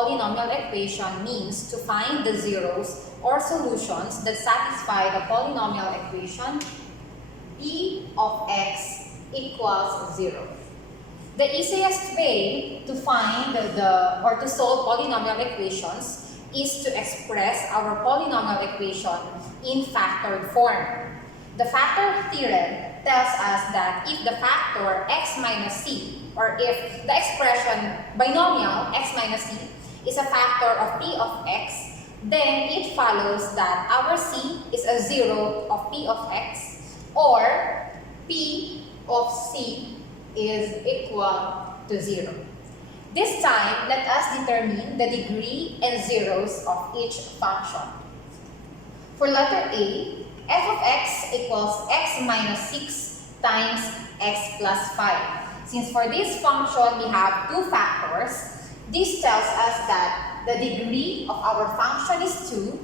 polynomial equation means to find the zeros or solutions that satisfy the polynomial equation p of x equals 0. The easiest way to find or to solve polynomial equations is to express our polynomial equation in factored form. The factor theorem tells us that if the factor x minus c, or if the expression binomial x minus c is a factor of p of x, then it follows that our c is a 0 of p of x, or p of c is equal to 0. This time, let us determine the degree and zeros of each function. For letter A, f of x equals x minus 6 times x plus 5. Since for this function we have two factors, this tells us that the degree of our function is 2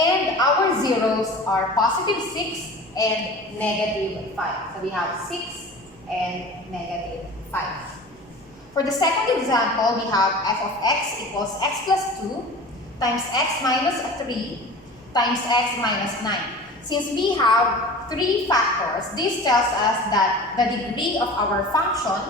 and our zeros are positive 6 and negative 5. So we have 6 and negative 5. For the second example, we have f of x equals x plus 2 times x minus 3 times x minus 9. Since we have three factors, this tells us that the degree of our function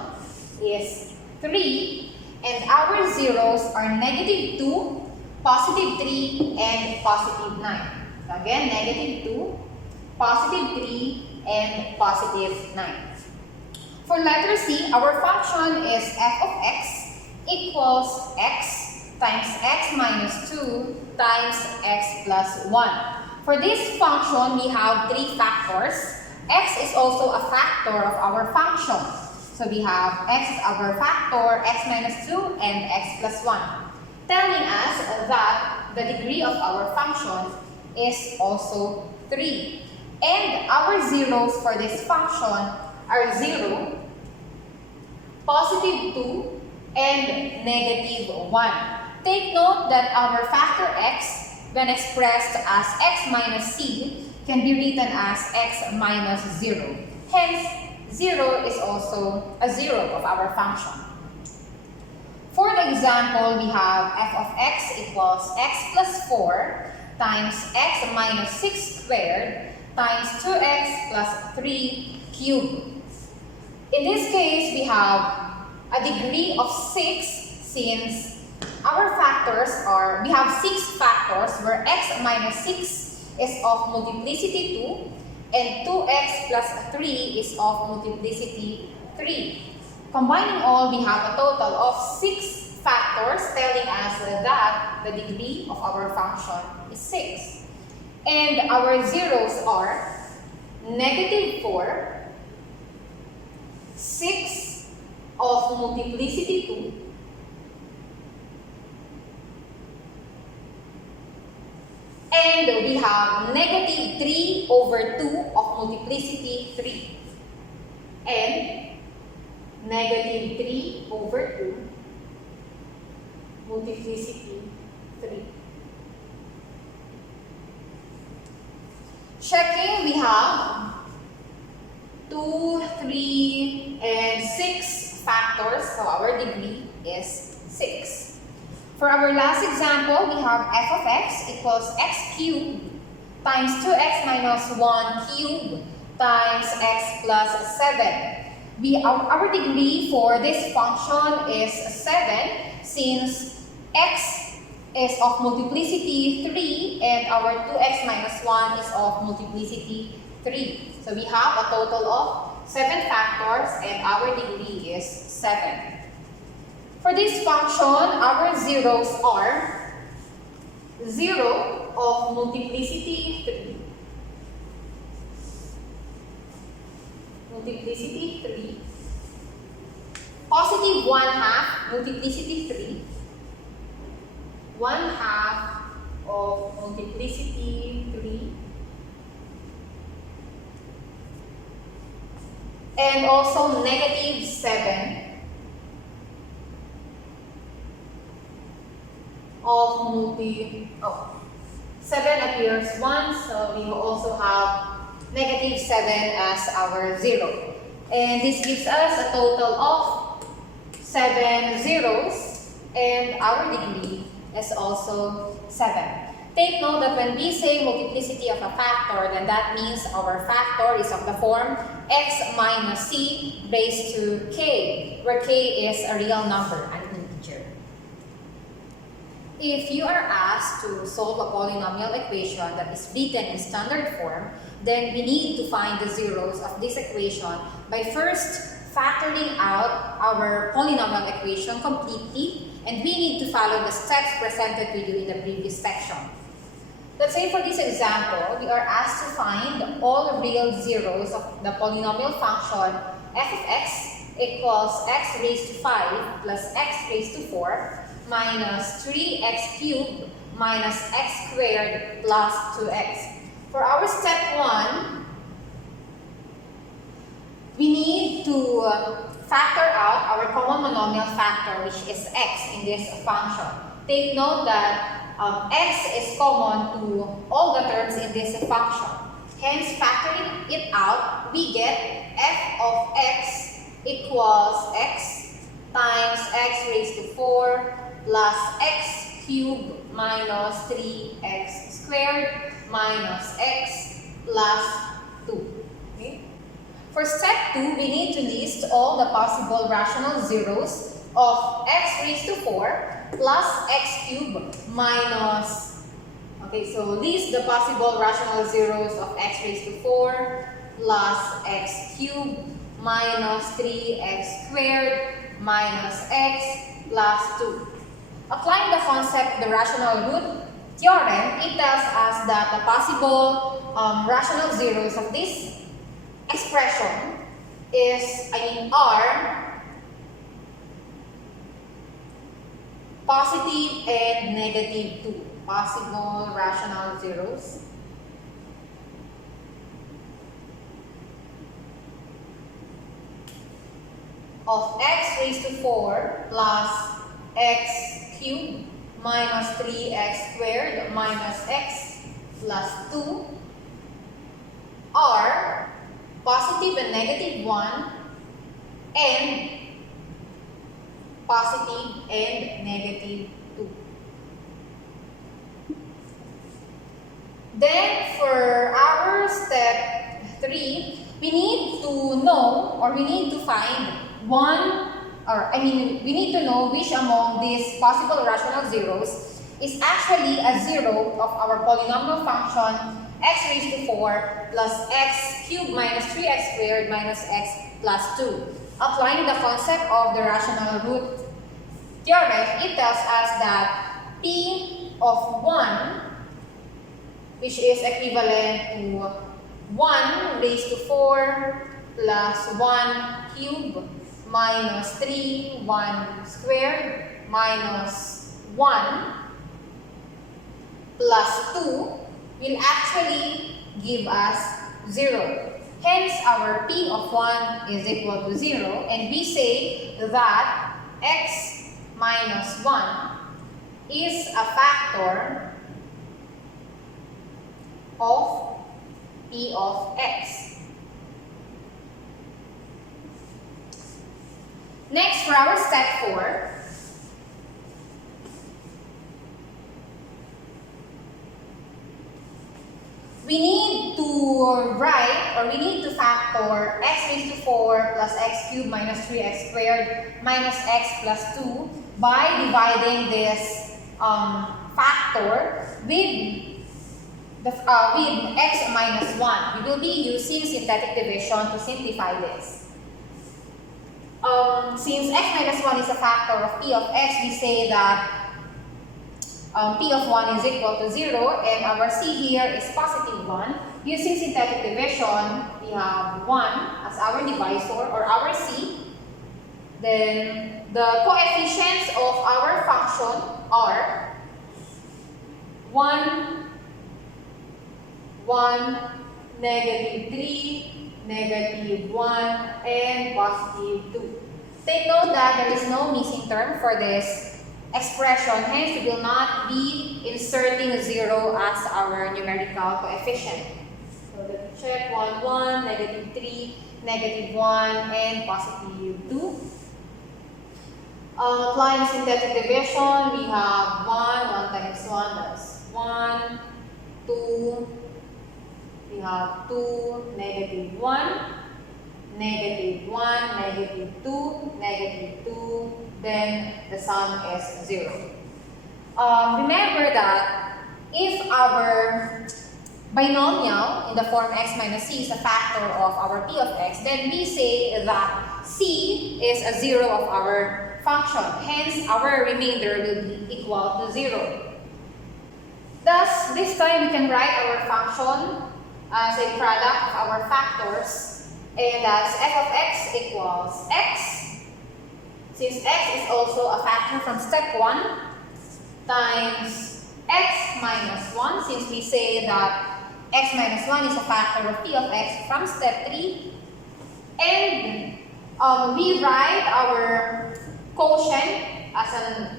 is 3 and our zeros are negative 2, positive 3, and positive 9. So again, negative 2, positive 3, and positive 9. For letter C, our function is f of x equals x times x minus 2 times x plus 1. For this function, we have three factors. X is also a factor of our function. So we have x is our factor, x minus 2, and x plus 1, telling us that the degree of our function is also 3. And our zeros for this function are 0, positive 2, and negative 1. Take note that our factor x, when expressed as x minus c, can be written as x minus 0. Hence, 0 is also a 0 of our function. For the example, we have f of x equals x plus 4 times x minus 6 squared times 2x plus 3 cubed. In this case, we have a degree of 6 since our factors are, we have 6 factors where x minus 6 is of multiplicity 2 and 2x plus 3 is of multiplicity 3. Combining all, we have a total of 6 factors telling us that the degree of our function is 6. And our zeros are negative 4, 6 of multiplicity 2, and we have negative 3 over 2 of multiplicity 3. And negative 3 over 2 multiplicity 3. Checking, we have 2, 3, and 6 factors, so our degree is 6. For our last example, we have f of x equals x cubed times 2x minus 1 cubed times x plus 7. Our degree for this function is 7 since x is of multiplicity 3 and our 2x minus 1 is of multiplicity 3. So we have a total of 7 factors and our degree is 7. For this function, our zeros are 0 of multiplicity 3, positive 1/2 multiplicity 3, 1/2 of multiplicity 3, and also negative 7 of 7 appears once, so we will also have negative 7 as our 0. And this gives us a total of 7 zeros, and our degree is also 7. Take note that when we say multiplicity of a factor, then that means our factor is of the form x minus c raised to k, where k is a real number, an integer. If you are asked to solve a polynomial equation that is written in standard form, then we need to find the zeros of this equation by first factoring out our polynomial equation completely, and we need to follow the steps presented to you in the previous section. Let's say for this example, we are asked to find all real zeros of the polynomial function f of x equals x raised to 5 plus x raised to 4 minus 3x cubed minus x squared plus 2x. For our step 1, we need to factor out our common monomial factor, which is x in this function. Take note that x is common to all the terms in this function. Hence, factoring it out, we get f of x equals x times x raised to 4 plus x cubed minus 3x squared minus x plus 2. Okay? For step 2, we need to list all the possible rational zeros of x raised to 4 plus x cubed minus, okay, so list the possible rational zeros of x raised to 4 plus x cubed minus 3x squared minus x plus 2. Applying the concept of the rational root theorem, it tells us that the possible rational zeros of this expression are positive and negative 2. Possible rational zeros of x raised to 4 plus x cubed minus 3x squared minus x plus 2 are positive and negative 1 and positive and negative 2. Then for our step 3, we need to know, or we need to find we need to know which among these possible rational zeros is actually a zero of our polynomial function x raised to 4 plus x cubed minus 3x squared minus x plus 2. Applying the concept of the rational root theorem, it tells us that p of 1, which is equivalent to 1 raised to 4 plus 1 cubed minus 3, 1 squared minus 1 plus 2 will actually give us 0. Hence, our p of 1 is equal to 0, and we say that x minus 1 is a factor of p of x. Next, for our step 4, we need to write, or we need to factor x raised to 4 plus x cubed minus 3x squared minus x plus 2 by dividing this factor with x minus 1. We will be using synthetic division to simplify this. Since x minus 1 is a factor of p of x, we say that p of 1 is equal to 0, and our c here is positive 1. Using synthetic division, we have 1 as our divisor, or our c. Then the coefficients of our function are 1, 1, negative 3, negative 1, and positive 2. Take note that there is no missing term for this expression, hence we will not be inserting 0 as our numerical coefficient. So let me check 1, 1, negative 3, negative 1, and positive 2. Applying synthetic division, we have 1 times 1, that's 1, 2, we have 2, negative 1, negative 1, negative 2, negative 2, then the sum is 0. Remember that if our binomial in the form x minus c is a factor of our p of x, then we say that c is a 0 of our function. Hence, our remainder will be equal to 0. Thus, this time we can write our function as a product of our factors, and that's f of x equals x. Since x is also a factor from step 1, times x minus 1, since we say that x minus 1 is a factor of p of x from step 3, and we write our quotient as an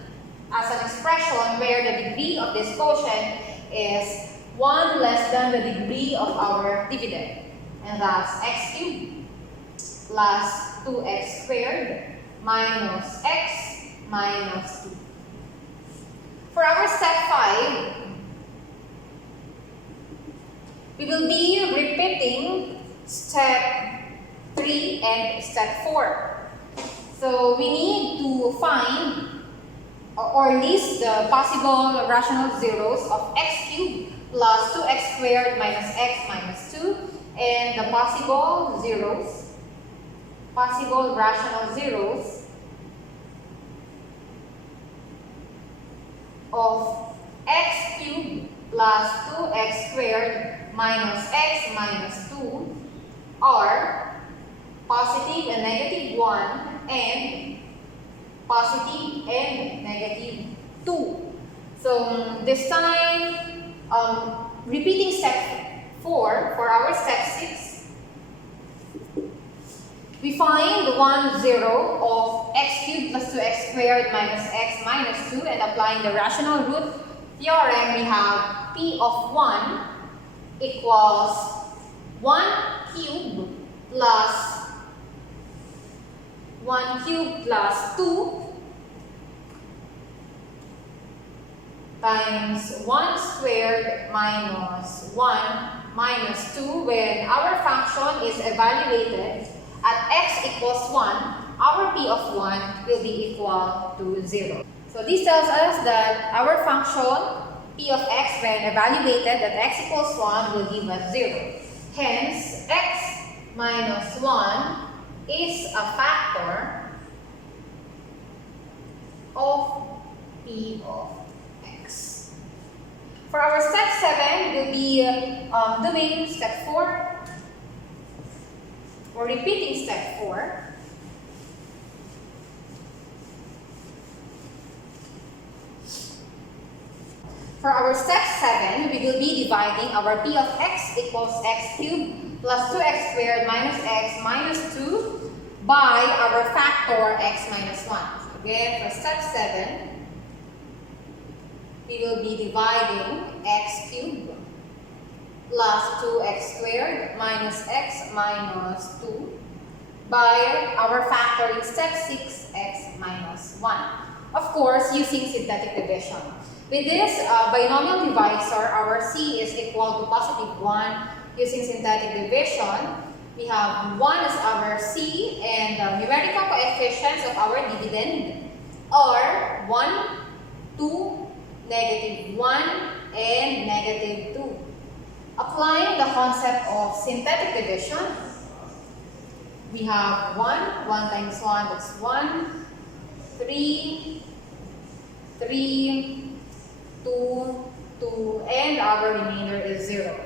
expression where the degree of this quotient is 1 less than the degree of our dividend, and that's x cubed plus 2x squared minus x minus 2. For our step 5, we will be repeating step 3 and step 4. So we need to find or list the possible rational zeros of x cubed plus 2x squared minus x minus 2, and the possible rational zeros of x cubed plus 2x squared minus x minus 2 are positive and negative 1 and positive and negative 2. So this time, repeating step 4 for our step 6, we find 1 0 of x cubed plus 2x squared minus x minus 2, and applying the rational root theorem, we have p of 1 equals 1 cubed plus 2 times 1 squared minus 1 minus 2. When our function is evaluated at x equals 1, our p of 1 will be equal to 0. So this tells us that our function p of x, when evaluated at x equals 1, will give us 0. Hence, x minus 1 is a factor of p of x. For our step 7, we'll be doing step 4, or repeating step 4. For our step 7, we will be dividing our p of x equals x cubed plus 2x squared minus x minus 2 by our factor x minus 1. So again, for step 7, we will be dividing x cubed plus 2x squared minus x minus 2 by our factor in step 6, x minus 1. Of course, using synthetic division. With this binomial divisor, our c is equal to positive 1. Using synthetic division, we have 1 as our c, and the numerical coefficients of our dividend are 1, 2, negative 1, and negative 2. Applying the concept of synthetic division, we have 1 times 1, that's 1, 3, 2, 2, and our remainder is 0.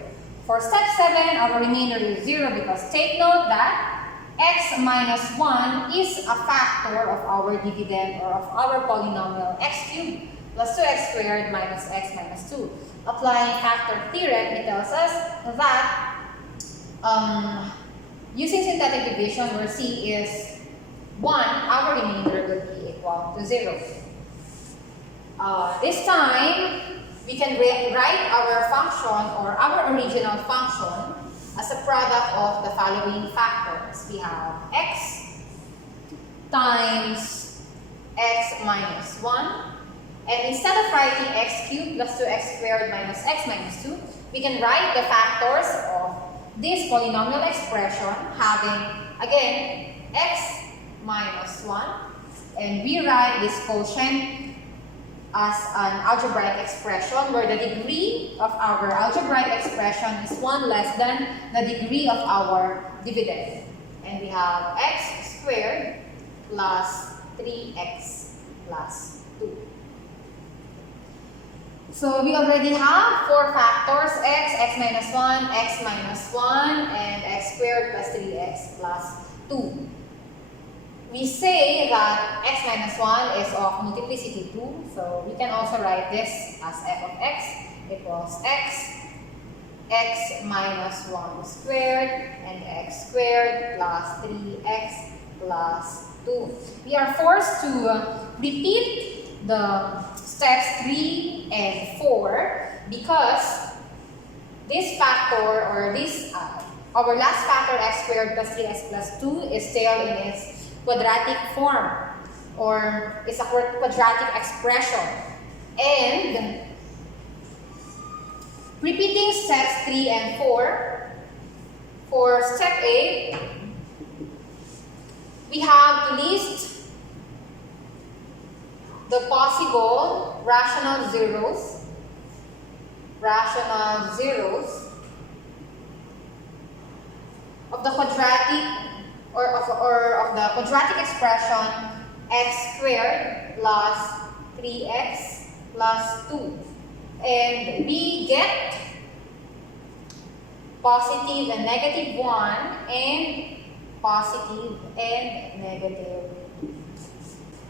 For step 7, our remainder is 0 because take note that x minus 1 is a factor of our dividend or of our polynomial x cubed plus 2x squared minus x minus 2. Applying factor theorem, it tells us that using synthetic division where c is 1, our remainder will be equal to 0. This time, we can write our function or our original function as a product of the following factors. We have x times x minus 1. And instead of writing x cubed plus 2x squared minus x minus 2, we can write the factors of this polynomial expression having, again, x minus 1. And we write this quotient as an algebraic expression where the degree of our algebraic expression is 1 less than the degree of our dividend. And we have x squared plus 3x plus 2. So we already have 4 factors, x minus 1, x minus 1, and x squared plus 3x plus 2. We say that x minus 1 is of multiplicity 2, so we can also write this as f of x equals x minus 1 squared, and x squared plus 3x plus 2. We are forced to repeat the steps 3 and 4 because this factor, or this our last factor, x squared plus 3x plus 2, is still in its quadratic form, or is a quadratic expression. And repeating steps 3 and 4, for step A, we have to list the possible rational zeros of the quadratic of the quadratic expression x squared plus 3x plus 2. And we get positive and negative 1 and positive and negative.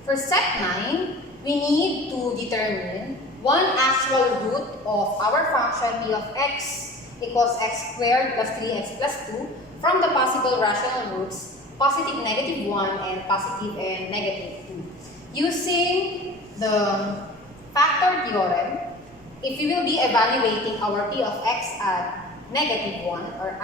For step 9, we need to determine one actual root of our function p of x equals x squared plus 3x plus 2 from the possible rational roots positive, negative 1, and positive and negative 2. Using the factor theorem, if we will be evaluating our p of x at negative 1, or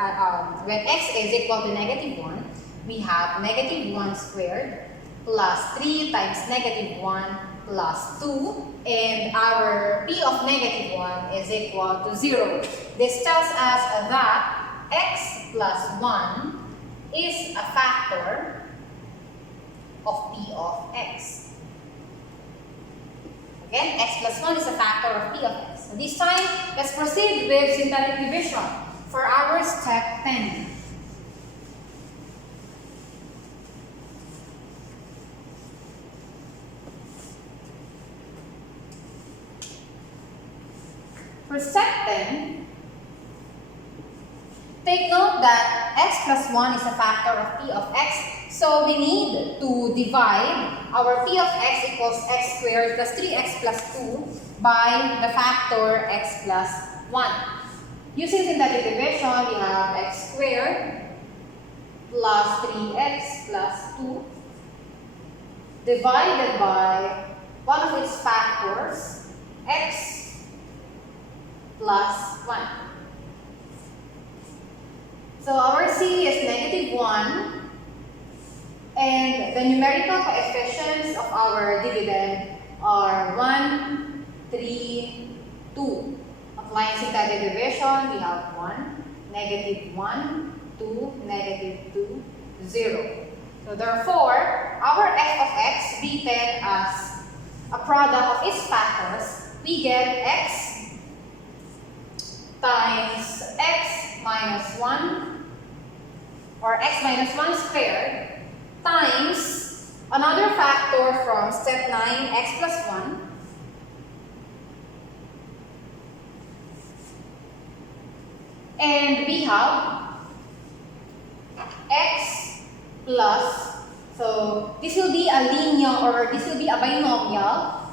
when x is equal to negative 1, we have negative 1 squared plus 3 times negative 1 plus 2, and our p of negative 1 is equal to 0. This tells us that x plus 1 is a factor of p of x. Again, x plus 1 is a factor of p of x. So this time, let's proceed with synthetic division for our step 10. For step 10, take note that x plus 1 is a factor of p of x, so we need to divide our p of x equals x squared plus 3x plus 2 by the factor x plus 1. Using synthetic division, we have x squared plus 3x plus 2 divided by one of its factors, x plus 1. So our c is negative 1, and the numerical coefficients of our dividend are 1, 3, 2. Applying synthetic division, we have 1, negative 1, 2, negative 2, 0. So therefore, our f of x written as a product of its factors, we get x times x minus 1, or x minus 1 squared, times another factor from step 9, x plus 1, and we have x plus, so this will be a linear, or this will be a binomial,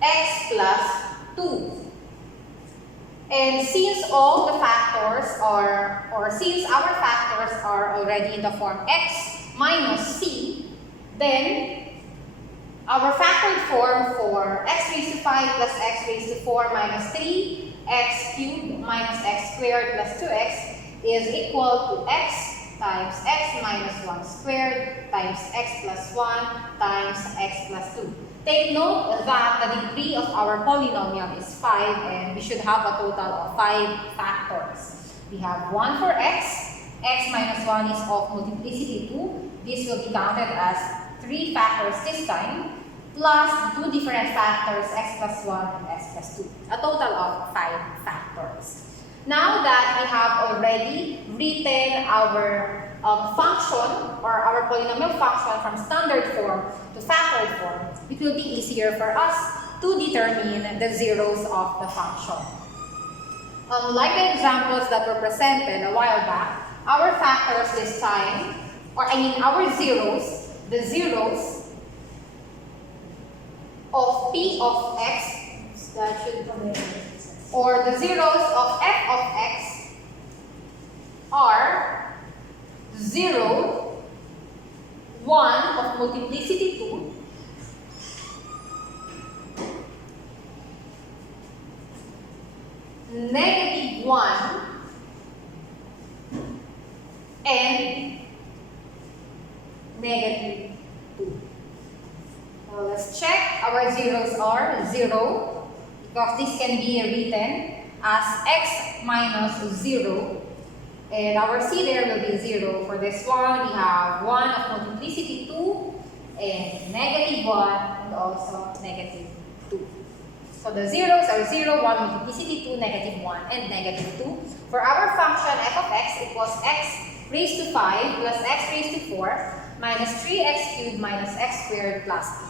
x plus 2. And since all the factors or since our factors are already in the form x minus c, then our factored form for x raised to 5 plus x raised to 4 minus 3, x cubed minus x squared plus 2x is equal to x times x minus 1 squared times x plus 1 times x plus 2. Take note that the degree of our polynomial is 5 and we should have a total of 5 factors. We have 1 for x minus 1 is of multiplicity 2. This will be counted as 3 factors this time, plus 2 different factors, x plus 1 and x plus 2. A total of 5 factors. Now that we have already written our function or our polynomial function from standard form to factored form, it will be easier for us to determine the zeros of the function. Like the examples that were presented a while back, our factors this time, our zeros, the zeros of p of x, that should come in, or the zeros of f of x are 0, 1 of multiplicity 2, negative 1, and negative 2. So let's check. Our zeros are 0, because this can be written as x minus 0. And our c there will be 0. For this one, we have 1 of multiplicity 2, and negative 1, and also negative 2. So the zeros are 0, 1 multiplicity 2, negative 1, and negative 2. For our function f of x equals x raised to 5 plus x raised to 4 minus 3x cubed minus x squared plus 2.